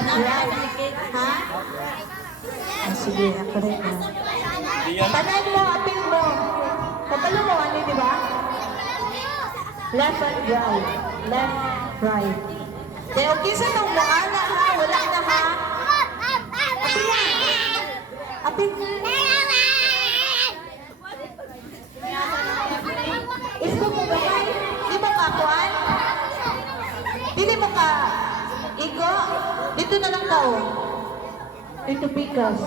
That's right. Ha? Ah, sige, ako rin na. Tanan mo, apil mo. Kapalo mo, ano, di ba? Left and right. Left, right. Kaya okay sa nung maala ha, wala na ha. Apil na. Apil. Ispo mo ba yan? Di ba kakuan? Dili mo ka igo. Dito na lang tao. Dito pikas.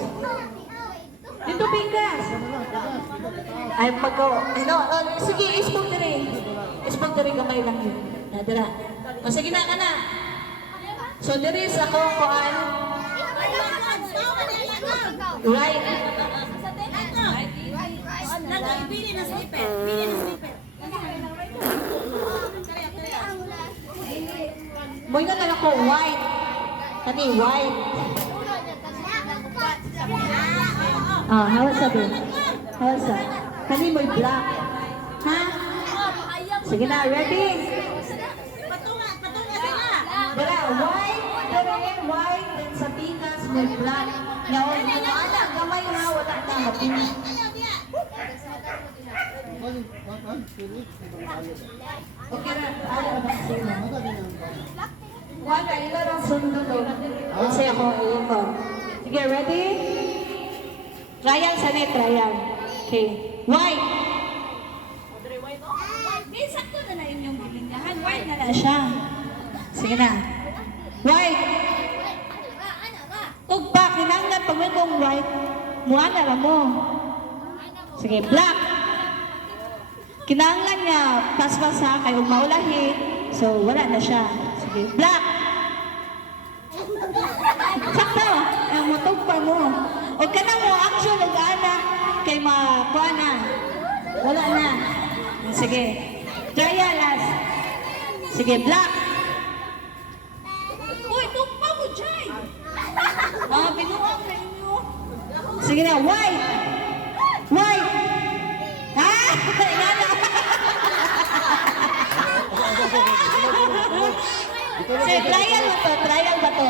Dito pikas. Ay pagko. Ano, sige, ispo diri. Ispo diri kamay lang yun. Nadira. O sige na ka na. So diri sa ko kuan. Right. Bili na slipper. Bili na slipper. Moy na lang ako white. Kani white. Ah, hawas sabi. Hawas sa. Kani mo'y black. Ha? Sige na, ready? Patunga sila. Dala, white. Dala white. Then sa pikas, mo'y black. Ngayon, wala. Gamay ha, wala na. Mapini. Okay na. Ayaw na sila. Wala, ilan ang sundo doon. Kasi ako, ayun ko. Sige, ready? Trial, sanay, trial. Okay. White. May sakto na na yun yung bilingahan. White na siya. Sige na. White. Kung pa, kinanggan pag may kong white, mukha na lang mo. Sige, black. Kinanglan niya, pas-pas ha, kayo maulahi. So, wala na siya. Sige, black. Sakto. Ang mutog pa mo. O ka na mo, action, mag-ana. Kay makuha na. Wala na. Sige. Trial last. Sige, black. Uy, tugpa mo, Jai! Binuang na inyo. Sige na, white. White. Ha? Inana. Sige, trial ba to? Trial ba to?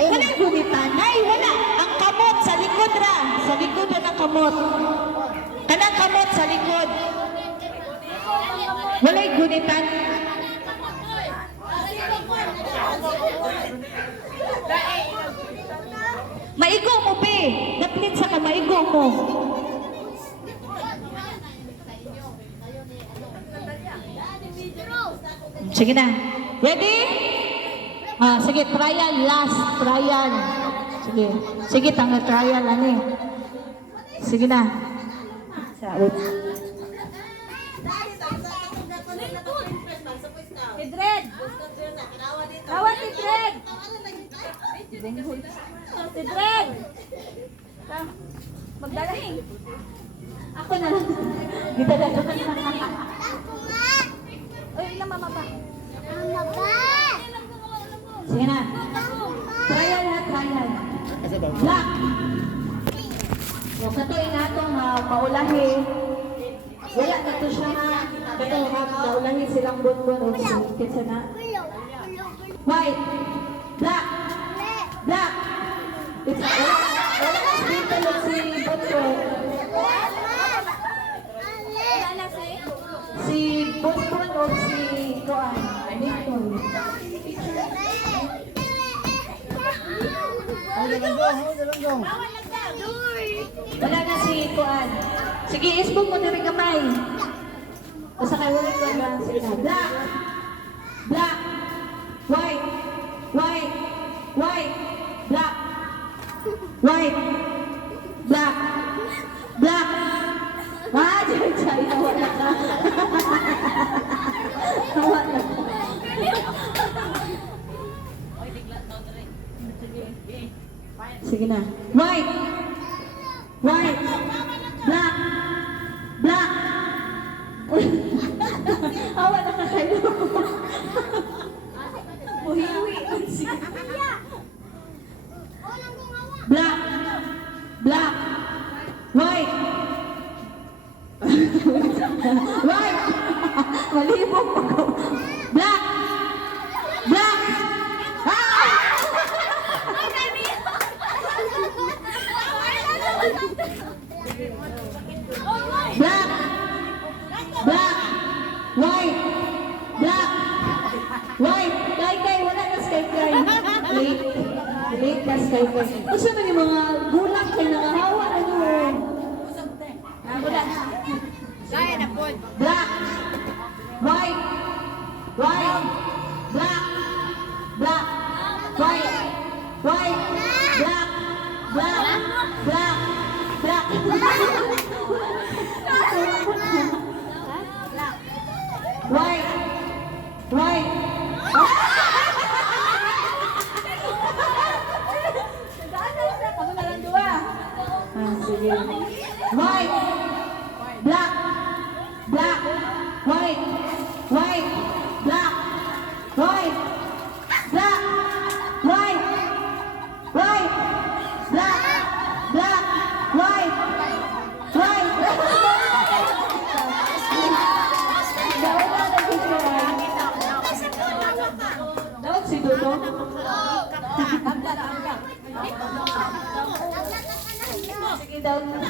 Walang gunitan. Ay, wala. Ang kamot sa likod ra. Sa likod na ng kamot. Kanang kamot sa likod. Wala'y gunitan. Maigo mo, pe. Naplit sa ka, maigo mo. Sige na. Ready? Ah, sige, trial, last, trial. Sige. Sige, tanga trial, ano eh. Sige na. Wait. Tidred! Rawat, Tidred! Tidred! Magdalahin. Ako na lang. Dito na lang. Uy, ilang mama pa? Sige na. Trial na, trial. Black. Yung kato inatong maulahi. Wala na to siya na. Kato maulahi silang bunbun o sikit siya na. White. Black. Black. Wala na speaker si bunbun. Si bunbun o si Koan. Wala na si Koan. Sige, isbog mo na rin kamay. Basta kayo ulit ko lang. Sige na. Black. Black. White. White. White. Black. White. Black. Black. Ah, chay-chay. Nawala ka. Nawala ka. Sige na. White. White. Black. Black. Awa na ka kayo. Muhiwi. Black. Black. White. White. Malibog ako. Black. Black. pikas kay kay. Kasi man yung mga gulang kay nangahawa na yun. Gaya na po. Black, white, white, black, black, white, white, black, black, black, black. White, white. Kami na lang dua. Sige. White, black, black, white, white, black, white, black, white, white, black, black, white, white. Dapat si Dodo. Sige daw.